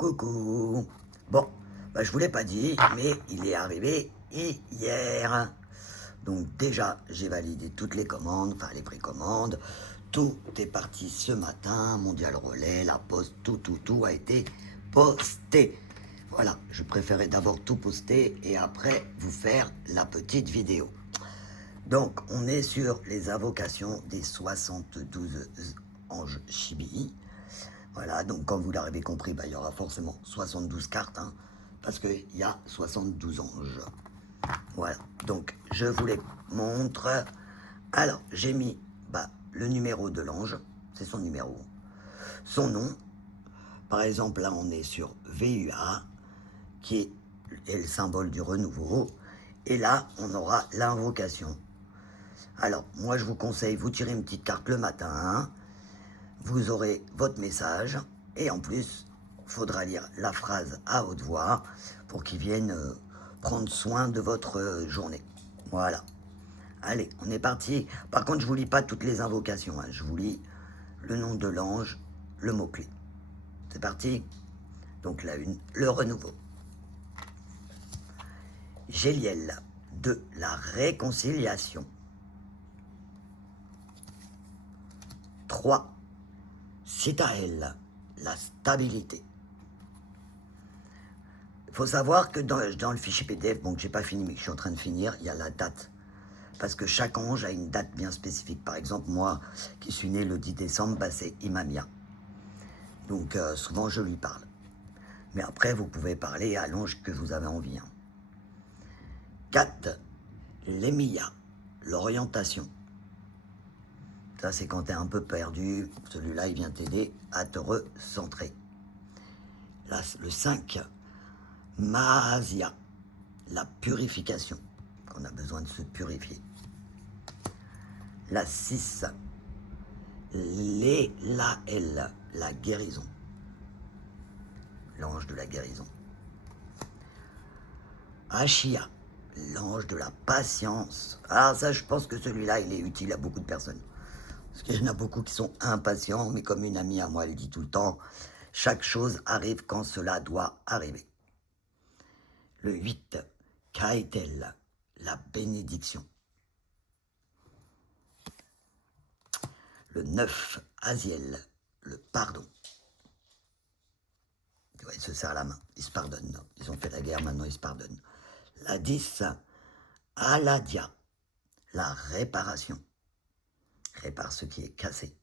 Coucou. Bon, bah, je vous l'ai pas dit, mais il est arrivé hier. Donc déjà, j'ai validé toutes les commandes, enfin les précommandes. Tout est parti ce matin. Mondial Relais, La Poste, tout a été posté. Voilà, je préférais d'abord tout poster et après vous faire la petite vidéo. Donc, on est sur les invocations des 72 anges Chibi. Voilà, donc comme vous l'avez compris, bah, il y aura forcément 72 cartes, hein, parce qu'il y a 72 anges. Voilà, donc je vous les montre. Alors, j'ai mis le numéro de l'ange, c'est son numéro. Son nom, par exemple, là on est sur VUA, qui est le symbole du renouveau. Et là, on aura l'invocation. Alors, moi je vous conseille, vous tirez une petite carte le matin, hein, vous aurez votre message, et en plus, il faudra lire la phrase à haute voix pour qu'ils viennent prendre soin de votre journée. Voilà. Allez, on est parti. Par contre, je vous lis pas toutes les invocations, hein. Je vous lis le nom de l'ange, le mot-clé. C'est parti. Donc la une, le renouveau. Géliel, de la réconciliation. 3. Citaël, la stabilité. Il faut savoir que dans le fichier PDF, bon, que j'ai pas fini, mais que je suis en train de finir, il y a la date. Parce que chaque ange a une date bien spécifique. Par exemple, moi, qui suis né le 10 décembre, c'est Imamia. Donc, souvent, je lui parle. Mais après, vous pouvez parler à l'ange que vous avez envie. 4. L'émia, l'orientation. Ça, c'est quand tu es un peu perdu. Celui-là, il vient t'aider à te recentrer. Là, le 5. Maasia, la purification. On a besoin de se purifier. La 6. Lélaël, la guérison. L'ange de la guérison. Achia, l'ange de la patience. Alors ça, je pense que celui-là, il est utile à beaucoup de personnes. Parce qu'il y en a beaucoup qui sont impatients, mais comme une amie à moi, elle dit tout le temps, chaque chose arrive quand cela doit arriver. Le 8, Kaetel, la bénédiction. Le 9, Aziel, le pardon. Ouais, ils se serrent la main, ils se pardonnent. Ils ont fait la guerre, maintenant ils se pardonnent. La 10, Aladia, la réparation. Répare ce qui est cassé.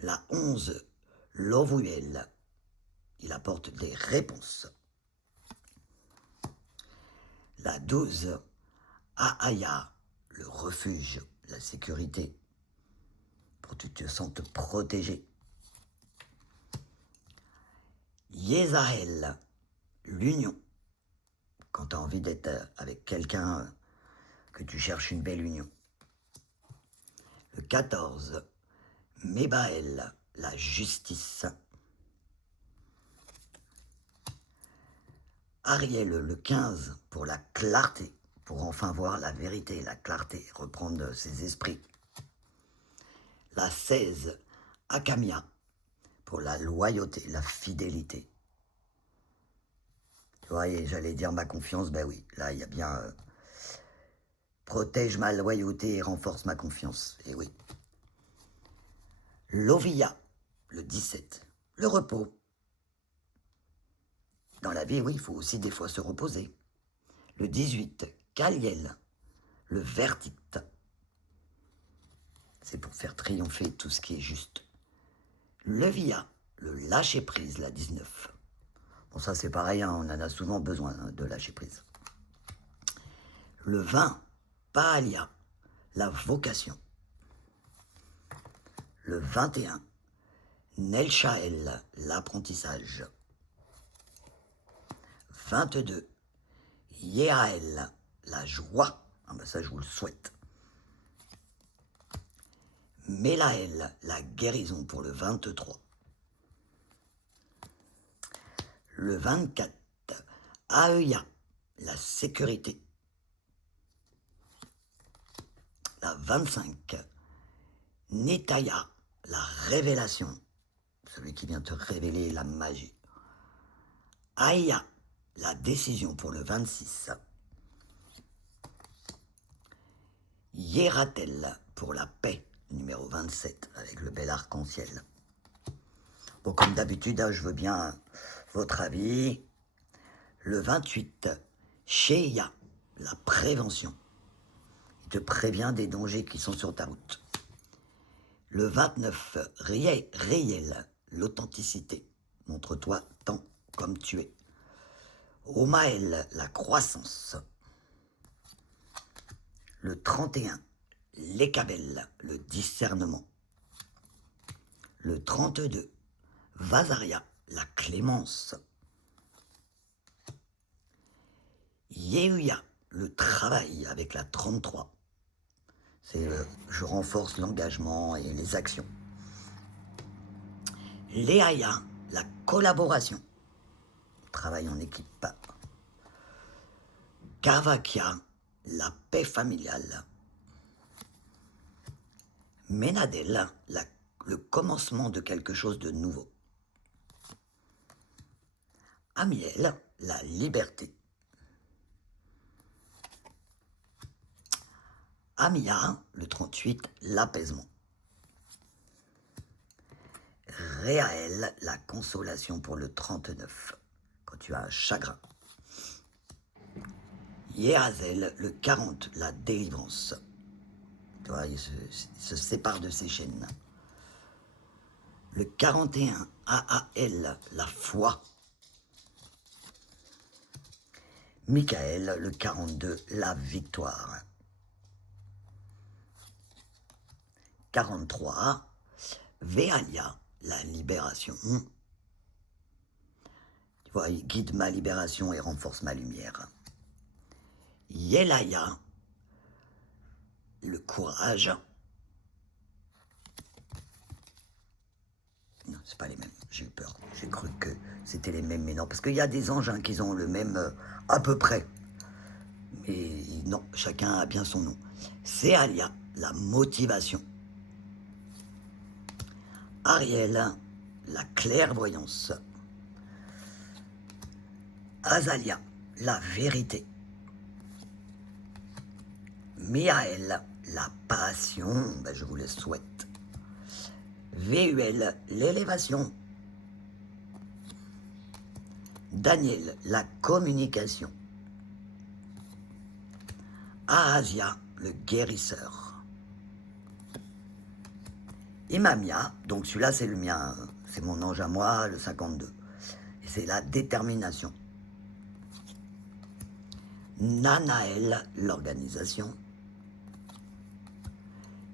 La 11, Lovuel, il apporte des réponses. La 12, Aaya, le refuge, la sécurité, pour que tu te sentes protégé. Yezael, l'union, quand tu as envie d'être avec quelqu'un, que tu cherches une belle union. Le 14, Mébaël, la justice. Ariel, le 15, pour la clarté, pour enfin voir la vérité, la clarté, reprendre ses esprits. La 16, Akamia, pour la loyauté, la fidélité. Tu vois, j'allais dire ma confiance, ben oui, là il y a bien protège ma loyauté et renforce ma confiance, et oui. Lovia, le 17, le repos. Dans la vie, oui, il faut aussi des fois se reposer. Le 18, Kaliel, le verdict. C'est pour faire triompher tout ce qui est juste. Le Via, le lâcher-prise, la 19. Bon, ça c'est pareil, hein, on en a souvent besoin de lâcher-prise. Le 20, Paalia, la vocation. Le 21, Nelchael, l'apprentissage. 22, Yehael, la joie. Ah ben ça, je vous le souhaite. Mélaël, la guérison pour le 23. Le 24, Aeya, la sécurité. La 25, Netaya, la révélation. celui qui vient te révéler la magie. Aya, la décision pour le 26. Yeratel pour la paix, numéro 27, avec le bel arc-en-ciel. Bon, comme d'habitude, je veux bien votre avis. Le 28, Sheya, la prévention. Il te prévient des dangers qui sont sur ta route. Le 29, Réel, l'authenticité. Montre-toi tant comme tu es. Omael, la croissance. Le 31, Lekabel, le discernement. Le 32, Vazaria, la clémence. Yehuya, le travail avec la 33. C'est je renforce l'engagement et les actions. Léaya, la collaboration. Travail en équipe. Kavakia, la paix familiale. Ménadel, le commencement de quelque chose de nouveau. Amiel, la liberté. Amia, le 38, l'apaisement. Réaël, la consolation pour le 39, quand tu as un chagrin. Yéhazel, le 40, la délivrance. Tu vois, il se sépare de ses chaînes. Le 41, Aael, la foi. Michael, le 42, la victoire. 43, Véalia, la libération. Tu vois, il guide ma libération et renforce ma lumière. Yelaya, le courage. Non, c'est pas les mêmes, j'ai eu peur. J'ai cru que c'était les mêmes, mais non. Parce qu'il y a des anges qui ont le même à peu près. Mais non, chacun a bien son nom. Céalia, la motivation. Ariel, la clairvoyance. Azalia, la vérité. Miaël, la passion, je vous le souhaite. Véuel, l'élévation. Daniel, la communication. Ahasia, le guérisseur. Imamia, donc celui-là c'est le mien, c'est mon ange à moi, le 52. Et c'est la détermination. Nanaël, l'organisation.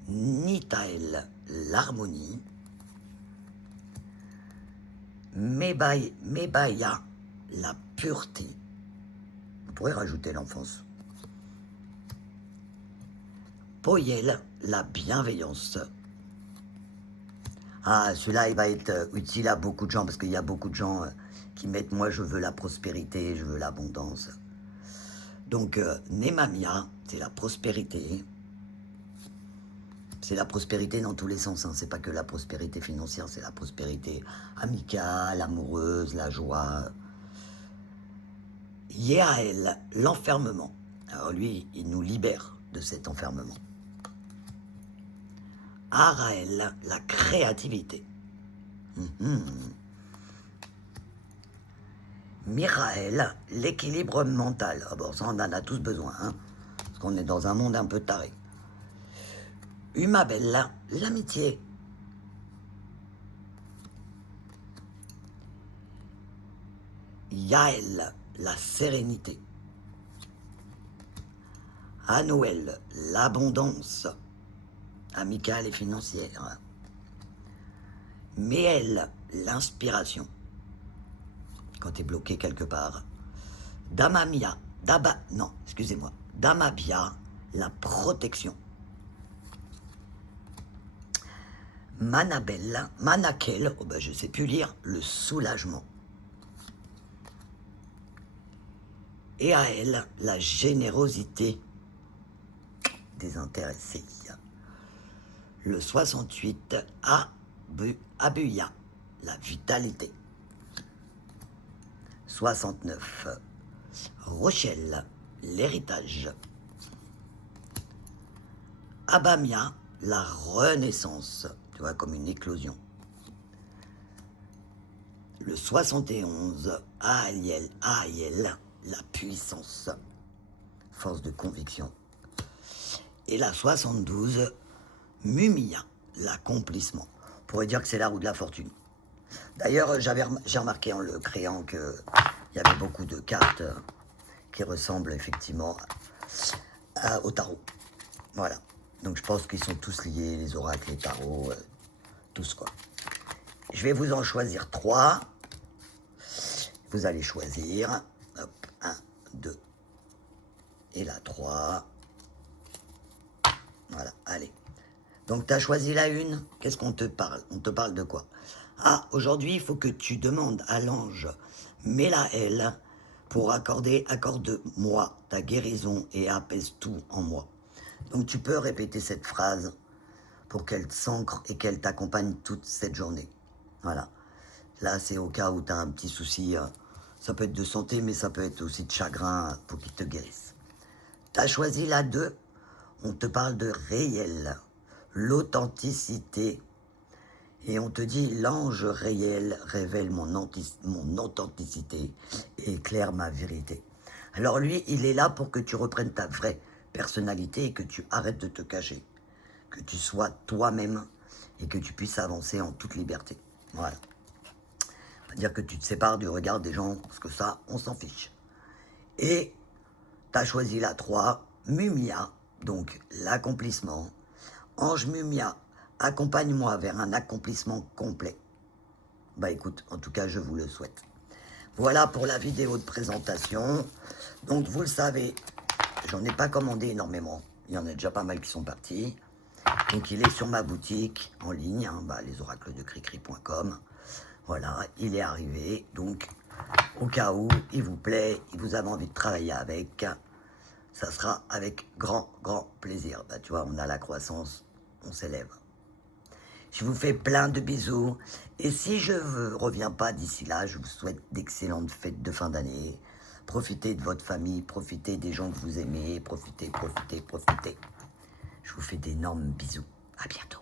Nitaël, l'harmonie. Mebaya, la pureté. On pourrait rajouter l'enfance. Poyel, la bienveillance. Ah, celui-là, il va être utile à beaucoup de gens, parce qu'il y a beaucoup de gens qui mettent « moi, je veux la prospérité, je veux l'abondance ». Donc, Nemamia, c'est la prospérité. C'est la prospérité dans tous les sens, hein. C'est pas que la prospérité financière, c'est la prospérité amicale, amoureuse, la joie. Yéhaël, l'enfermement. Alors lui, il nous libère de cet enfermement. Araël, la créativité. Miraël, l'équilibre mental. Ah bon, ça, on en a tous besoin, hein, parce qu'on est dans un monde un peu taré. Umabella, l'amitié. Yaël, la sérénité. Anoël, l'abondance amicale et financière. Méel, l'inspiration. Quand tu es bloqué quelque part. Damamia, Damabia, la protection. Manakel, je ne sais plus lire, le soulagement. Et à elle, la générosité désintéressée. Le 68, Abuya, la vitalité. 69, Rochelle, l'héritage. Abamia, la renaissance, tu vois, comme une éclosion. Le 71, Aaliel, la puissance, force de conviction. Et la 72, Mumia, l'accomplissement. On pourrait dire que c'est la roue de la fortune. D'ailleurs, j'ai remarqué en le créant qu'il y avait beaucoup de cartes qui ressemblent effectivement au tarot. Voilà. Donc je pense qu'ils sont tous liés, les oracles, les tarots, tous quoi. Je vais vous en choisir 3. Vous allez choisir, hop, 1, 2, et la 3. Voilà, allez. Donc tu as choisi la 1, qu'est-ce qu'on te parle? On te parle de quoi? Ah, aujourd'hui, il faut que tu demandes à l'ange Mélaël pour accorde-moi ta guérison et apaise tout en moi. Donc tu peux répéter cette phrase pour qu'elle s'ancre et qu'elle t'accompagne toute cette journée. Voilà. Là, c'est au cas où tu as un petit souci. Ça peut être de santé, mais ça peut être aussi de chagrin pour qu'il te guérisse. Tu as choisi la 2. On te parle de réel, l'authenticité. Et on te dit, l'ange réel révèle mon authenticité et éclaire ma vérité. Alors lui, il est là pour que tu reprennes ta vraie personnalité et que tu arrêtes de te cacher. Que tu sois toi-même et que tu puisses avancer en toute liberté. Voilà. C'est-à-dire que tu te sépares du regard des gens, parce que ça, on s'en fiche. Et tu as choisi la 3, Mumia, donc l'accomplissement. Ange Mumia, accompagne-moi vers un accomplissement complet. Bah écoute, en tout cas, je vous le souhaite. Voilà pour la vidéo de présentation. Donc, vous le savez, j'en ai pas commandé énormément. Il y en a déjà pas mal qui sont partis. Donc, il est sur ma boutique en ligne, hein, lesoracledecricri.com. Voilà, il est arrivé. Donc, au cas où il vous plaît, et vous avez envie de travailler avec, ça sera avec grand plaisir. Bah, tu vois, on a la croissance, on s'élève. Je vous fais plein de bisous. Et si je ne reviens pas d'ici là, je vous souhaite d'excellentes fêtes de fin d'année. Profitez de votre famille, profitez des gens que vous aimez, profitez. Je vous fais d'énormes bisous. À bientôt.